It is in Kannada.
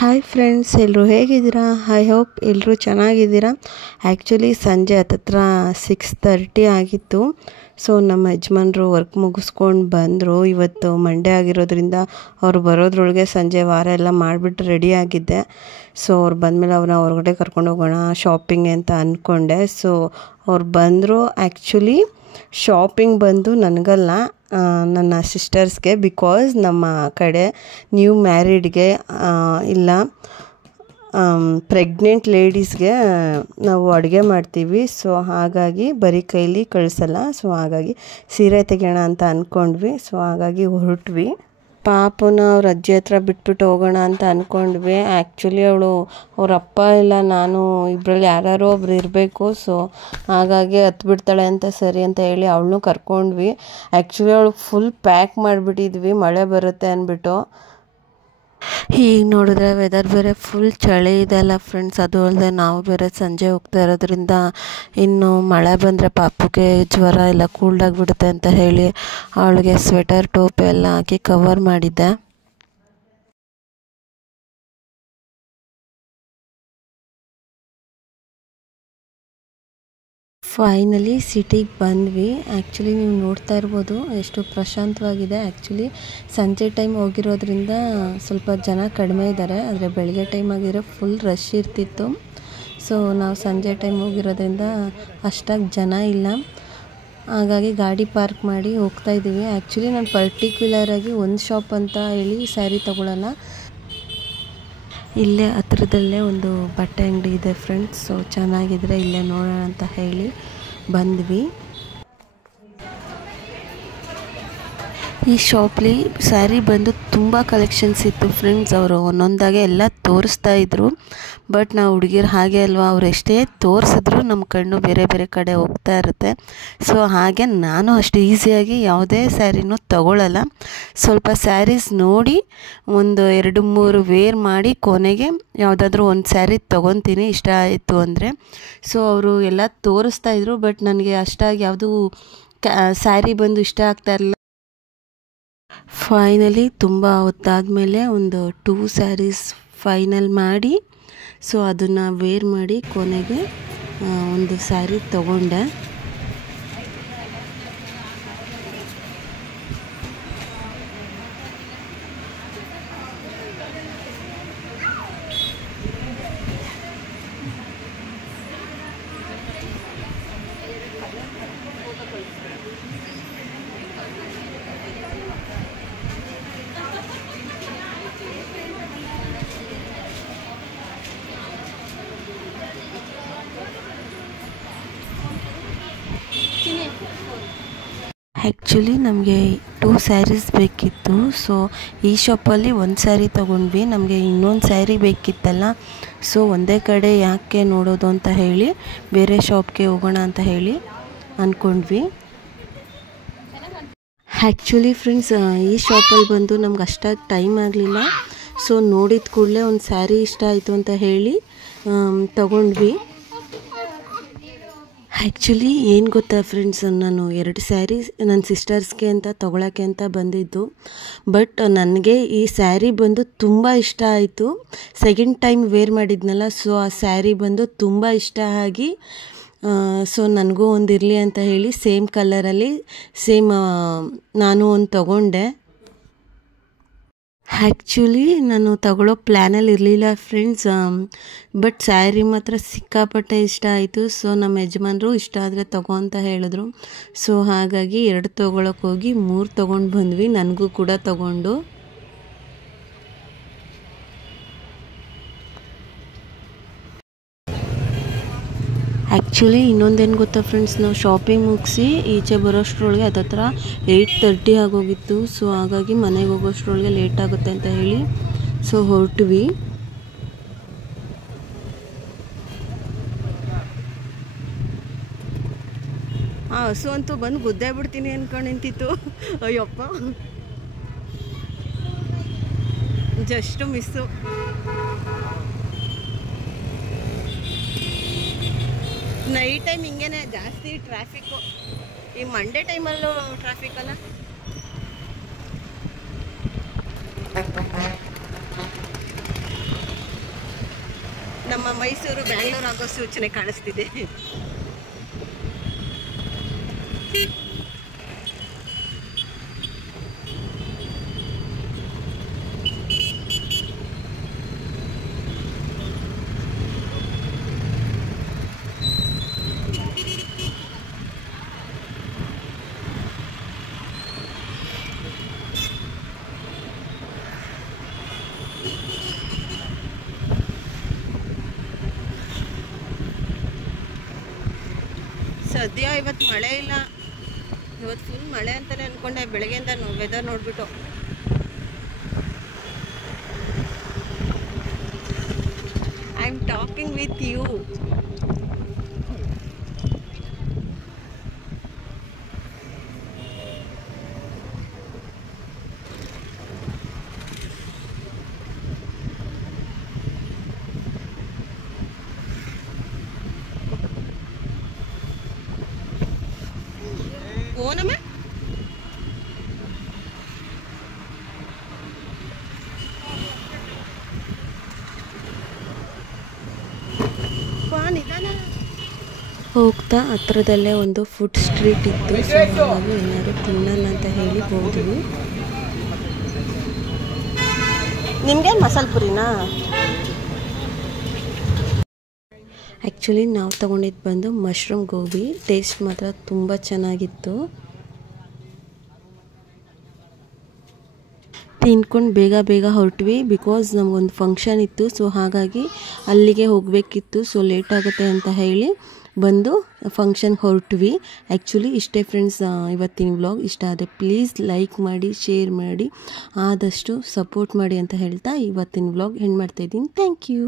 ಹಾಯ್ ಫ್ರೆಂಡ್ಸ್, ಎಲ್ಲರೂ ಹೇಗಿದ್ದೀರಾ? ಐ ಹೋಪ್ ಎಲ್ಲರೂ ಚೆನ್ನಾಗಿದ್ದೀರಾ. ಆ್ಯಕ್ಚುಲಿ ಸಂಜೆ ಹತ್ತತ್ರ 6:30 ಆಗಿತ್ತು. ಸೊ ನಮ್ಮ ಯಜಮಾನ್ರು ವರ್ಕ್ ಮುಗಿಸ್ಕೊಂಡು ಬಂದರು. ಇವತ್ತು ಮಂಡೇ ಆಗಿರೋದ್ರಿಂದ ಅವ್ರು ಬರೋದ್ರೊಳಗೆ ಸಂಜೆ ವಾರ ಎಲ್ಲ ಮಾಡಿಬಿಟ್ಟು ರೆಡಿ ಆಗಿದ್ದೆ. ಸೊ ಅವ್ರು ಬಂದಮೇಲೆ ಅವ್ರನ್ನ ಹೊರಗಡೆ ಕರ್ಕೊಂಡು ಹೋಗೋಣ ಶಾಪಿಂಗ್ ಅಂತ ಅಂದ್ಕೊಂಡೆ. ಸೊ ಅವ್ರು ಬಂದರು. ಆ್ಯಕ್ಚುಲಿ ಶಾಪಿಂಗ್ ಬಂದು ನನಗಲ್ಲ, ನನ್ನ ಸಿಸ್ಟರ್ಸ್ಗೆ. ಬಿಕಾಸ್ ನಮ್ಮ ಕಡೆ ನ್ಯೂ ಮ್ಯಾರಿಡ್ಗೆ ಇಲ್ಲ ಪ್ರೆಗ್ನೆಂಟ್ ಲೇಡೀಸ್ಗೆ ನಾವು ಅಡುಗೆ ಮಾಡ್ತೀವಿ. ಸೊ ಹಾಗಾಗಿ ಬರೀ ಕೈಲಿ ಕಳಿಸಲ್ಲ. ಸೊ ಹಾಗಾಗಿ ಸೀರೆ ತೆಗೆಯೋಣ ಅಂತ ಅಂದ್ಕೊಂಡ್ವಿ. ಸೊ ಹಾಗಾಗಿ ಹೊರಟ್ವಿ. ಪಾಪನ ಅವ್ರ ಅಜ್ಜಿ ಹತ್ರ ಬಿಟ್ಬಿಟ್ಟು ಹೋಗೋಣ ಅಂತ ಅಂದ್ಕೊಂಡ್ವಿ. ಆ್ಯಕ್ಚುಲಿ ಅವ್ರ ಅಪ್ಪ ಇಲ್ಲ ನಾನು ಇಬ್ಬರಲ್ಲಿ ಯಾರು ಒಬ್ರು ಇರಬೇಕು. ಸೊ ಹಾಗಾಗಿ ಹತ್ಬಿಡ್ತಾಳೆ ಅಂತ ಸರಿ ಅಂತ ಹೇಳಿ ಅವಳನ್ನೂ ಕರ್ಕೊಂಡ್ವಿ. ಆ್ಯಕ್ಚುಲಿ ಅವಳಿಗೆ ಫುಲ್ ಪ್ಯಾಕ್ ಮಾಡಿಬಿಟ್ಟಿದ್ವಿ ಮಳೆ ಬರುತ್ತೆ ಅಂದ್ಬಿಟ್ಟು. ಈಗ ನೋಡಿದ್ರೆ ವೆದರ್ ಬೇರೆ ಫುಲ್ ಚಳಿ ಇದೆ ಅಲ್ಲ ಫ್ರೆಂಡ್ಸ್. ಅದು ಅಲ್ಲದೆ ನಾವು ಬೇರೆ ಸಂಜೆ ಹೋಗ್ತಾ ಇರೋದ್ರಿಂದ ಇನ್ನು ಮಳೆ ಬಂದರೆ ಪಾಪುಗೆ ಜ್ವರ ಎಲ್ಲ ಕೂಲ್ಡಾಗಿಬಿಡುತ್ತೆ ಅಂತ ಹೇಳಿ ಅವಳಿಗೆ ಸ್ವೆಟರ್ ಟೋಪಿ ಎಲ್ಲ ಹಾಕಿ ಕವರ್ ಮಾಡಿದ್ದೆ. ಫೈನಲಿ ಸಿಟಿಗೆ ಬಂದ್ವಿ. ಆ್ಯಕ್ಚುಲಿ ನೀವು ನೋಡ್ತಾ ಇರ್ಬೋದು ಎಷ್ಟು ಪ್ರಶಾಂತವಾಗಿದೆ. ಆ್ಯಕ್ಚುಲಿ ಸಂಜೆ ಟೈಮ್ ಹೋಗಿರೋದ್ರಿಂದ ಸ್ವಲ್ಪ ಜನ ಕಡಿಮೆ ಇದ್ದಾರೆ. ಆದರೆ ಬೆಳಗ್ಗೆ ಟೈಮ್ ಆಗಿರೋ ಫುಲ್ ರಶ್ ಇರ್ತಿತ್ತು. ಸೊ ನಾವು ಸಂಜೆ ಟೈಮ್ ಹೋಗಿರೋದ್ರಿಂದ ಅಷ್ಟಾಗಿ ಜನ ಇಲ್ಲ. ಹಾಗಾಗಿ ಗಾಡಿ ಪಾರ್ಕ್ ಮಾಡಿ ಹೋಗ್ತಾ ಇದ್ದೀವಿ. ಆ್ಯಕ್ಚುಲಿ ನಾನು ಪರ್ಟಿಕ್ಯುಲರಾಗಿ ಒಂದು ಶಾಪ್ ಅಂತ ಹೇಳಿ ಸ್ಯಾರಿ ತೊಗೊಳ್ಳಲ್ಲ. ಇಲ್ಲೇ ಹತ್ರದಲ್ಲೇ ಒಂದು ಬಟ್ಟೆ ಅಂಗಡಿ ಇದೆ ಫ್ರೆಂಡ್ಸ್. ಸೊ ಚೆನ್ನಾಗಿದ್ರೆ ಇಲ್ಲೇ ನೋಡೋಣ ಅಂತ ಹೇಳಿ ಬಂದ್ವಿ. ಈ ಶಾಪ್ಲಿ ಸ್ಯಾರಿ ಬಂದು ತುಂಬ ಕಲೆಕ್ಷನ್ಸ್ ಇತ್ತು ಫ್ರೆಂಡ್ಸ್. ಅವರು ಒಂದೊಂದಾಗೆ ಎಲ್ಲ ತೋರಿಸ್ತಾ ಇದ್ರು. ಬಟ್ ನಾವು ಹುಡುಗಿರು ಹಾಗೆ ಅಲ್ವಾ, ಅವ್ರು ಎಷ್ಟೇ ತೋರಿಸಿದ್ರು ನಮ್ಮ ಕಣ್ಣು ಬೇರೆ ಬೇರೆ ಕಡೆ ಹೋಗ್ತಾ ಇರುತ್ತೆ. ಸೊ ಹಾಗೆ ನಾನು ಅಷ್ಟು ಈಸಿಯಾಗಿ ಯಾವುದೇ ಸ್ಯಾರಿನೂ ತಗೊಳ್ಳಲ್ಲ. ಸ್ವಲ್ಪ ಸ್ಯಾರೀಸ್ ನೋಡಿ ಒಂದು 2-3 ವೇರ್ ಮಾಡಿ ಕೊನೆಗೆ ಯಾವುದಾದ್ರೂ ಒಂದು ಸ್ಯಾರಿ ತೊಗೊತೀನಿ ಇಷ್ಟ ಆಯಿತು ಅಂದರೆ. ಸೊ ಅವರು ಎಲ್ಲ ತೋರಿಸ್ತಾ ಇದ್ರು. ಬಟ್ ನನಗೆ ಅಷ್ಟಾಗಿ ಯಾವುದು ಸ್ಯಾರಿ ಬಂದು ಇಷ್ಟ ಆಗ್ತಾ ಇರಲಿಲ್ಲ. ಫೈನಲಿ ತುಂಬ ಹೊತ್ತಾದಮೇಲೆ ಒಂದು 2 ಸ್ಯಾರೀಸ್ ಫೈನಲ್ ಮಾಡಿ ಸೊ ಅದನ್ನು ವೇರ್ ಮಾಡಿ ಕೊನೆಗೆ ಒಂದು ಸ್ಯಾರಿ ತೊಗೊಂಡೆ. ಆ್ಯಕ್ಚುಲಿ ನಮಗೆ 2 ಸ್ಯಾರೀಸ್ ಬೇಕಿತ್ತು. ಸೊ ಈ ಶಾಪಲ್ಲಿ ಒಂದು ಸ್ಯಾರಿ ತೊಗೊಂಡ್ವಿ. ನಮಗೆ ಇನ್ನೊಂದು ಸ್ಯಾರಿ ಬೇಕಿತ್ತಲ್ಲ. ಸೊ ಒಂದೇ ಕಡೆ ಯಾಕೆ ನೋಡೋದು ಅಂತ ಹೇಳಿ ಬೇರೆ ಶಾಪ್ಗೆ ಹೋಗೋಣ ಅಂತ ಹೇಳಿ ಅಂದ್ಕೊಂಡ್ವಿ. ಆ್ಯಕ್ಚುಲಿ ಫ್ರೆಂಡ್ಸ್ ಈ ಶಾಪಲ್ಲಿ ಬಂದು ನಮ್ಗೆ ಅಷ್ಟಾಗಿ ಟೈಮ್ ಆಗಲಿಲ್ಲ. ಸೊ ನೋಡಿದ ಕೂಡಲೇ ಒಂದು ಸ್ಯಾರಿ ಇಷ್ಟ ಆಯಿತು ಅಂತ ಹೇಳಿ ತಗೊಂಡ್ವಿ. ಆ್ಯಕ್ಚುಲಿ ಏನು ಗೊತ್ತಾ ಫ್ರೆಂಡ್ಸ್, ನಾನು 2 ಸ್ಯಾರಿ ನನ್ನ ಸಿಸ್ಟರ್ಸ್ಗೆ ಅಂತ ತೊಗೊಳಕ್ಕೆ ಅಂತ ಬಂದಿದ್ದು. ಬಟ್ ನನಗೆ ಈ ಸ್ಯಾರಿ ಬಂದು ತುಂಬ ಇಷ್ಟ ಆಯಿತು. ಸೆಕೆಂಡ್ ಟೈಮ್ ವೇರ್ ಮಾಡಿದ್ನಲ್ಲ. ಸೊ ಆ ಸ್ಯಾರಿ ಬಂದು ತುಂಬ ಇಷ್ಟ ಆಗಿ ಸೊ ನನಗೂ ಒಂದು ಇರಲಿ ಅಂತ ಹೇಳಿ ಸೇಮ್ ಕಲರಲ್ಲಿ ನಾನು ಒಂದು ತೊಗೊಂಡೆ. ಆ್ಯಕ್ಚುಲಿ ನಾನು ತಗೊಳ್ಳೋ ಪ್ಲ್ಯಾನಲ್ಲಿ ಇರಲಿಲ್ಲ ಫ್ರೆಂಡ್ಸ್. ಬಟ್ ಸ್ಯಾರಿ ಮಾತ್ರ ಸಿಕ್ಕಾಪಟ್ಟೆ ಇಷ್ಟ ಆಯಿತು. ಸೊ ನಮ್ಮ ಯಜಮಾನರು ಇಷ್ಟ ಆದರೆ ತಗೋ ಅಂತ ಹೇಳಿದ್ರು. ಸೊ ಹಾಗಾಗಿ 2 ತೊಗೊಳಕ್ಕೆ ಹೋಗಿ 3 ತೊಗೊಂಡು ಬಂದ್ವಿ. ನನಗೂ ಕೂಡ ತಗೊಂಡು ಆ್ಯಕ್ಚುಲಿ ಇನ್ನೊಂದೇನು ಗೊತ್ತಾ ಫ್ರೆಂಡ್ಸ್, ನಾವು ಶಾಪಿಂಗ್ ಮುಗಿಸಿ ಈಚೆ ಬರೋಷ್ಟರೊಳಗೆ ಹತ್ತತ್ರ 8:30 ಆಗೋಗಿತ್ತು. ಸೊ ಹಾಗಾಗಿ ಮನೆಗೆ ಹೋಗೋಷ್ಟರೊಳಗೆ ಲೇಟ್ ಆಗುತ್ತೆ ಅಂತ ಹೇಳಿ ಸೊ ಹೊರಟ್ವಿ. ಹಸು ಅಂತೂ ಬಂದು ಗುದ್ದೇ ಬಿಡ್ತೀನಿ ಅಂದ್ಕೊಂಡು ನಿಂತಿತ್ತು. ಅಯ್ಯಪ್ಪ, ಜಸ್ಟ್ ಮಿಸ್ಸು. ನೈಟ್ ಟೈಮ್ ಹಿಂಗೇನೆ ಜಾಸ್ತಿ ಟ್ರಾಫಿಕ್ಕು. ಈ ಮಂಡೇ ಟೈಮಲ್ಲೂ ಟ್ರಾಫಿಕ್ ಅಲ್ಲ. ನಮ್ಮ ಮೈಸೂರು ಬ್ಯಾಂಗ್ಳೂರು ಆಗೋ ಸೂಚನೆ ಕಾಣಿಸ್ತಿದೆ. ಸದ್ಯ ಇವತ್ತು ಮಳೆ ಇಲ್ಲ. ಇವತ್ತು ಫುಲ್ ಮಳೆ ಅಂತಲೇ ಅಂದ್ಕೊಂಡೆ ಬೆಳಗ್ಗೆಯಿಂದ ವೆದರ್ ನೋಡಿಬಿಟ್ಟು. I am talking with you. ಓನಮ್ಮ ಹೋಗ್ತಾ ಹತ್ರದಲ್ಲೇ ಒಂದು ಫುಡ್ ಸ್ಟ್ರೀಟ್ ಇತ್ತು. ಸೊ ಹಾಗಾಗಿ ಏನಾದ್ರು ತಿನ್ನೋಣ ಅಂತ ಹೇಳಿ ಹೋದ್ವಿ. ನಿಮಗೆ ಮಸಾಲೆ ಪುರಿನಾ? ಆ್ಯಕ್ಚುಲಿ ನಾವು ತೊಗೊಂಡಿದ್ದು ಬಂದು ಮಶ್ರೂಮ್ ಗೋಬಿ. ಟೇಸ್ಟ್ ಮಾತ್ರ ತುಂಬ ಚೆನ್ನಾಗಿತ್ತು. ತಿನ್ಕೊಂಡು ಬೇಗ ಹೊರಟ್ವಿ. ಬಿಕಾಸ್ ನಮಗೊಂದು ಫಂಕ್ಷನ್ ಇತ್ತು. ಸೊ ಹಾಗಾಗಿ ಅಲ್ಲಿಗೆ ಹೋಗಬೇಕಿತ್ತು. ಸೊ ಲೇಟ್ ಆಗುತ್ತೆ ಅಂತ ಹೇಳಿ ಬಂದು ಫಂಕ್ಷನ್ಗೆ ಹೊರಟ್ವಿ. ಆ್ಯಕ್ಚುಲಿ ಇಷ್ಟೇ ಫ್ರೆಂಡ್ಸ್ ಇವತ್ತಿನ ವ್ಲಾಗ್. ಇಷ್ಟ ಆದರೆ ಪ್ಲೀಸ್ ಲೈಕ್ ಮಾಡಿ, ಶೇರ್ ಮಾಡಿ, ಆದಷ್ಟು ಸಪೋರ್ಟ್ ಮಾಡಿ ಅಂತ ಹೇಳ್ತಾ ಇವತ್ತಿನ ವ್ಲಾಗ್ ಎಂಡ್ ಮಾಡ್ತಾಯಿದ್ದೀನಿ. Thank you.